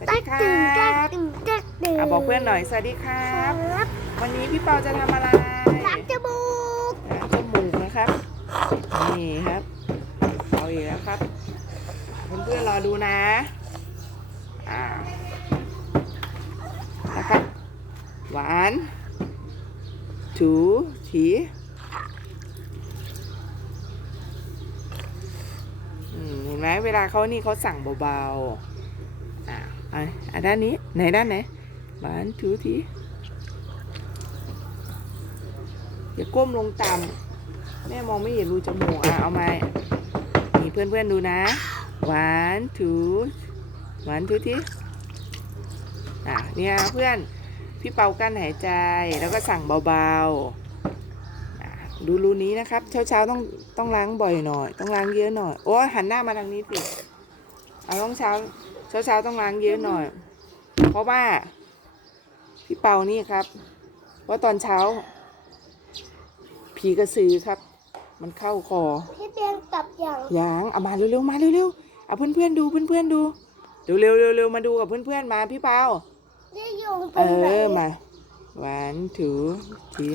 สวัสดีครับอะบอกเพื่อนหน่อยสวัสดีครับวันนี้พี่เปาจะทำอะไรล้างจมูกล้างจมูกนะครับ นี่ครับ เอาอีกแล้วครับ เพื่อนๆรอดูนะอ่านะครับหวานถูถีอืมเห็นไหมเวลาเขานี่เขาสั่งเบาๆ อ่าอะด้านนี้ไหนด้านไหนหวานถูถีอย่าก้มลงต่ำแม่มองไม่เห็นรูจมูกอะเอามานี่เพื่อนๆดูนะหวานถูหวานถูทีอะเนี่ยเพื่อนพี่เปากั้นหายใจแล้วก็สั่งเบาๆดูรูนี้นะครับ เช้าๆต้องต้องล้างบ่อยหน่อย ต้องล้างเยอะหน่อย โอ้หันหน้ามาทางนี้สิ เอาต้องเช้าเช้าๆต้องล้างเยอะหน่อย เพราะว่าพี่เปานี่ครับ ว่าตอนเช้า ผีกระสือครับ มันเข้าคอพี่เบียงตับอย่างยางเอามาเร็วๆมาเร็วๆเอาเพื่อนๆดูเพื่อนๆดูเร็วๆเร็วๆมาดูกับเพื่อนๆมาพี่เปาได้ยงเอเป็นไหนอมาหวานถูที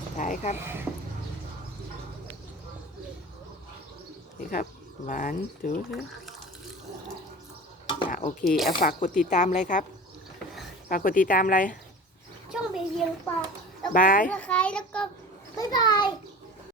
สุดท้าย ครับ นี่ครับหวานถูทีอะโอเคเอาฝากกดติดตามเลยครับ ฝากกดติดตามอะไรช่องเบียงปากแล้วก็บายตะไคร้แล้วก็บ๊ายบาย